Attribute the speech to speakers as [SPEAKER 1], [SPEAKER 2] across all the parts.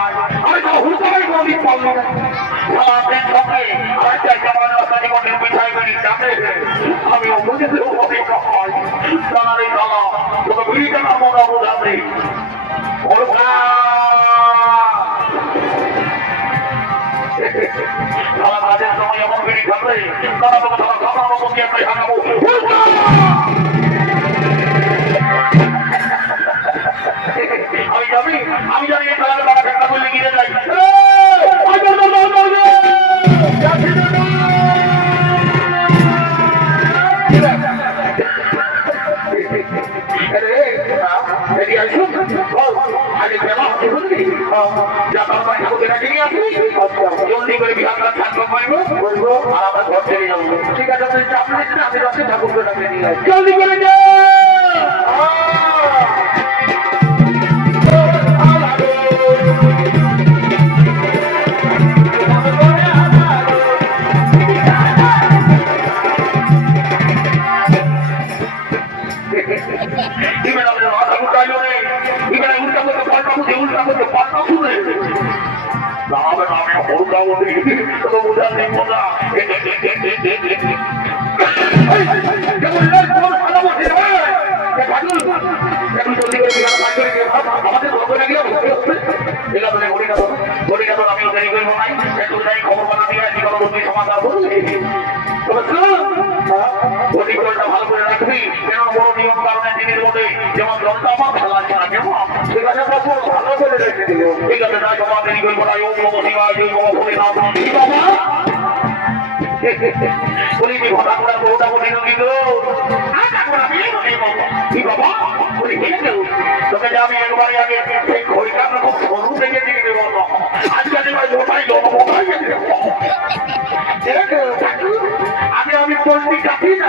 [SPEAKER 1] নয় আমি তো হুকাই কোনদিন পাবো না সারাদিন সঙ্গে আর চাই কেমন রাস্তায় কোনদিন পিছাই বেরি আমি অবুঝতে অনেক হয় দাদা দাদা তোকে বিড়িটা নামো না বোঝাতে ওরকা কাজের সময় এমন বিড়ি খাবে তারা তোকে সারা খাবার মতো কি আমি হারাবো জলদি করে বিহার থাকব বলব আর আমরা ঘর ছেড়ে যাব ঠিক আছে আপনি চাপ নিচ্ছেন আমি রাতে ঠাকুরকে ডাকে নিয়ে জলদি করে যাও। বিঘা কাজ করে দিয়ে আমাদের ভোগ গিয়ে ঠিক আছে ঘড়ি না না আমি যেমন খেলা আছে না কেমন? ঠিক আছে বাবু ভালো করে রেখে দিল ঠিক আছে, তাই বাবা দেরি করব না ওম নম শিবায় জয় বাবা বলে নাম। কি বাবা বলি কি ঘটা ঘটা বলি নবী গো? কি বাবা? বলি কেউ তোকে যে আমি একবারে আগে সেই ঘড়িটা খুব সরু দেখে দিয়ে দেবো আজকে আমি মোটাই আমি আমি কাটি না।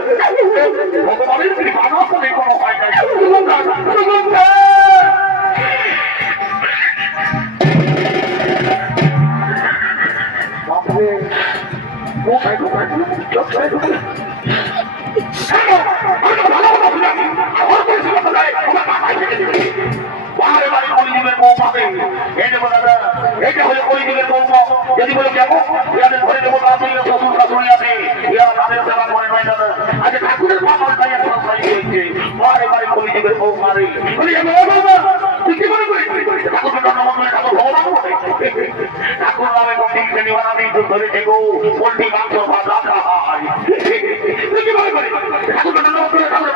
[SPEAKER 1] ভগবানের কৃপা না করে কোনো হয় না চলুন না চলুন না বাপরে কোথায় কোথায় কোথায় কোথায় বারে বারে কলিযুগের বউ পাবে এই দেখো দাদা এইটা হলো কলিযুগের বউ বলে কেমন ইয়াদের ঘরে দেবো তাড়াতাড়ি শ্বশুর শাশুড়ি আছে ইয়ারা তাদের সেবা করে নাই দাদা। আজকে ঠাকুরের বাবা তাই একটা সাই হয়েছে বারে বারে কলিযুগের বউ মারে বলি আমি বাবা তুই কি মনে করিস? ঠাকুরের জন্য মনে ঠাকুর ভগবান ঠাকুর নামে কোনটি শ্রেণি বানাবি তো ধরেছে গো কোনটি মাংস, ভাত রাখা হয়। তুই কি মনে করিস? ঠাকুরের জন্য মনে ঠাকুরের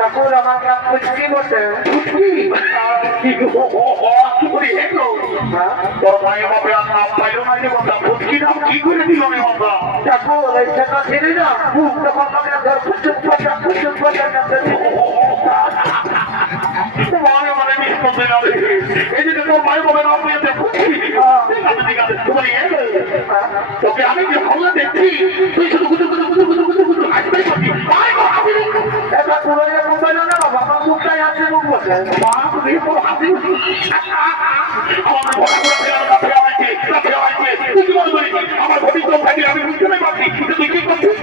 [SPEAKER 1] হয় ঠাকুর আমার কাজ পুচকি বটে তোর মায়ের বাপে আর নাম পাইলো না যে বাবা পুচকি নাম কি করে দিল রে বাবা ঠাকুর এই সেটা ছেড়ে না তখন আমাকে ধর পুচক পচা পুচক পচা তোকে আমি যে ভালো দেখছি তুই শুধু গুদু গুদু গুদু গুদু গুদু গুদু আসবেই করবি আয় গো হাসি এটা পুরো এ মুম্বাই না বাবা মুখটাই আছে মুখ। বাপ রে তোর হাসি আমার বড় বড় ফেরার কাছে আমাকে কাছে আমাকে তুই কি করিস আমার তো ভাই আমি বুঝতে পারছি তুই কি করছিস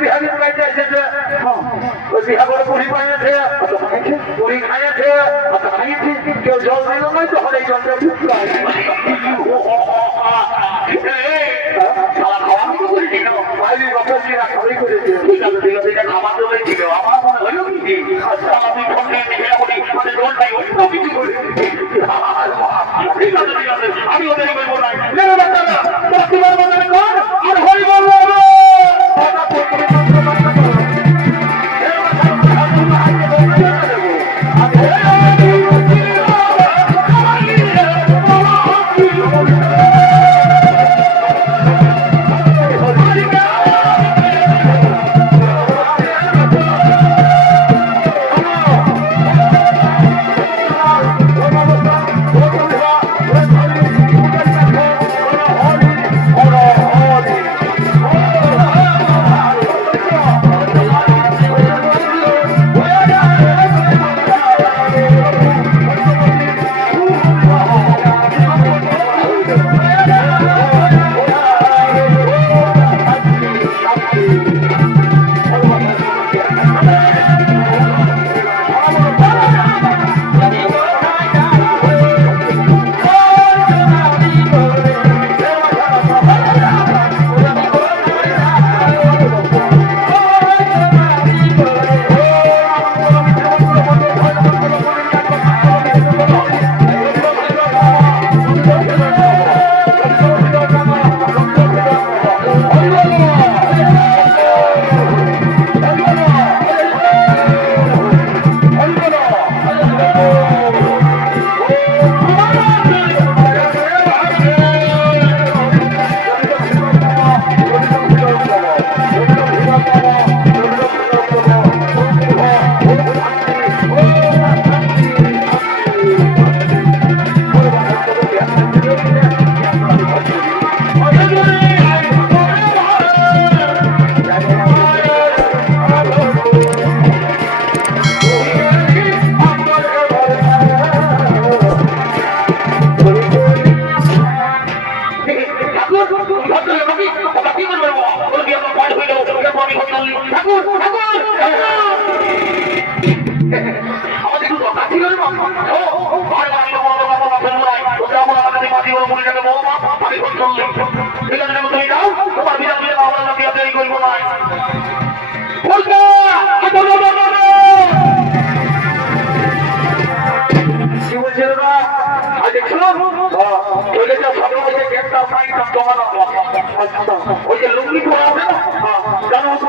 [SPEAKER 1] বিহারি গাইতে এসেছে ওই বিহা করে বুড়ি পাইছে বুড়ি খাইছে খাইছে কেউ জল দিল নয় তো ঠিক আছে ঠিক আছে আমি মানে জল আমি ওদের বলব না মনে আর হরি বলব না না। না ওই যে গেটটা পাই সব জমানো ওই যে লুঙ্গি পরা হবে না? জানো তো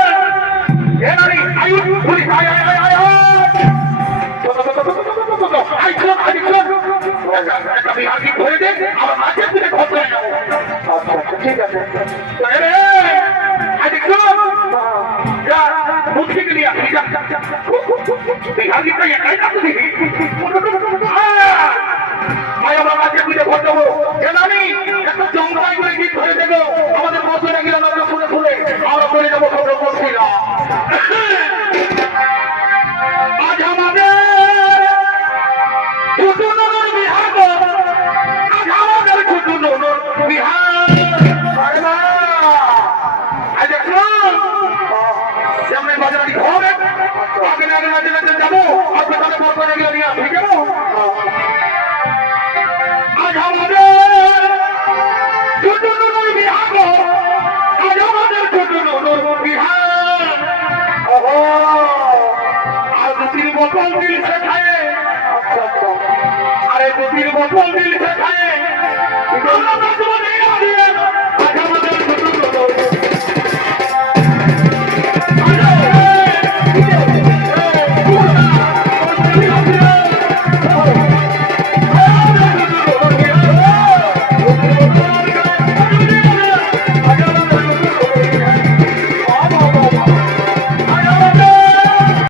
[SPEAKER 1] ঠিক আছে। দেখো মুখে গেলি আপনি একাই না তুমি ভাই আমরা মাঝে যাব এ নারী একটা জমকাই করে গীত ধরে দেবো।